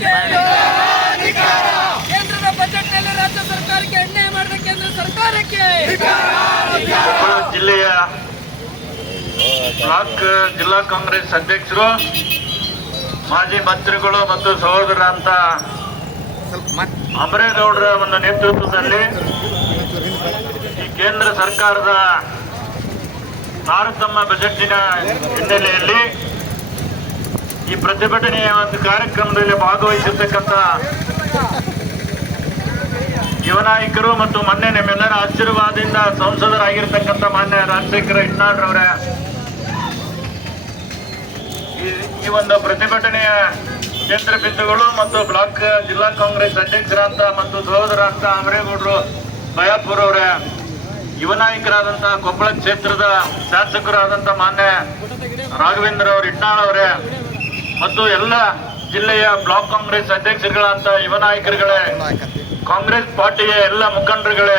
ಸರ್ಕಾರಕ್ಕೆ ಕೇಂದ್ರದ ಬಜೆಟ್ನಲ್ಲಿ ರಾಜ್ಯ ಸರ್ಕಾರಕ್ಕೆ ಅನ್ಯಾಯ ಮಾಡಿದ ಕೇಂದ್ರ ಸರ್ಕಾರಕ್ಕೆ ಜಿಲ್ಲೆಯ ಬ್ಲಾಕ್ ಜಿಲ್ಲಾ ಕಾಂಗ್ರೆಸ್ ಅಧ್ಯಕ್ಷರು, ಮಾಜಿ ಮಂತ್ರಿಗಳು ಮತ್ತು ಸಹೋದರ ಅಮರೇಗೌಡರ ಒಂದು ನೇತೃತ್ವದಲ್ಲಿ ಈ ಕೇಂದ್ರ ಸರ್ಕಾರದ ತಾರತಮ್ಯ ಬಜೆಟ್ಟಿನ ಹಿನ್ನೆಲೆಯಲ್ಲಿ ಈ ಪ್ರತಿಭಟನೆಯ ಒಂದು ಕಾರ್ಯಕ್ರಮದಲ್ಲಿ ಭಾಗವಹಿಸಿರ್ತಕ್ಕಂಥ ಯುವ ನಾಯಕರು ಮತ್ತು ಮೊನ್ನೆ ನಿಮ್ಮೆಲ್ಲರ ಆಶೀರ್ವಾದದಿಂದ ಸಂಸದರಾಗಿರ್ತಕ್ಕಂಥ ಮಾನ್ಯ ರಾಜಶೇಖರ ಹಿಟ್ನಾಳ್ರವರೇ, ಈ ಒಂದು ಪ್ರತಿಭಟನೆಯ ಕೇಂದ್ರ ಬಿಂದುಗಳು ಮತ್ತು ಬ್ಲಾಕ್ ಜಿಲ್ಲಾ ಕಾಂಗ್ರೆಸ್ ಅಧ್ಯಕ್ಷರಾದಂತ ಮತ್ತು ಸಹೋದರ ಅಂತ ಅಮರೇಗೌಡರು ಬಯಾಪುರ್ ಅವರೇ, ಯುವ ನಾಯಕರಾದಂತಹ ಕೊಪ್ಪಳ ಕ್ಷೇತ್ರದ ಶಾಸಕರಾದಂಥ ಮಾನ್ಯ ರಾಘವೇಂದ್ರ ಅವರು ಹಿಟ್ನಾಳ್ ಅವರೇ ಮತ್ತು ಎಲ್ಲ ಜಿಲ್ಲೆಯ ಬ್ಲಾಕ್ ಕಾಂಗ್ರೆಸ್ ಅಧ್ಯಕ್ಷರುಗಳಂತ ಯುವ ನಾಯಕರುಗಳೇ, ಕಾಂಗ್ರೆಸ್ ಪಾರ್ಟಿಯ ಎಲ್ಲ ಮುಖಂಡರುಗಳೇ,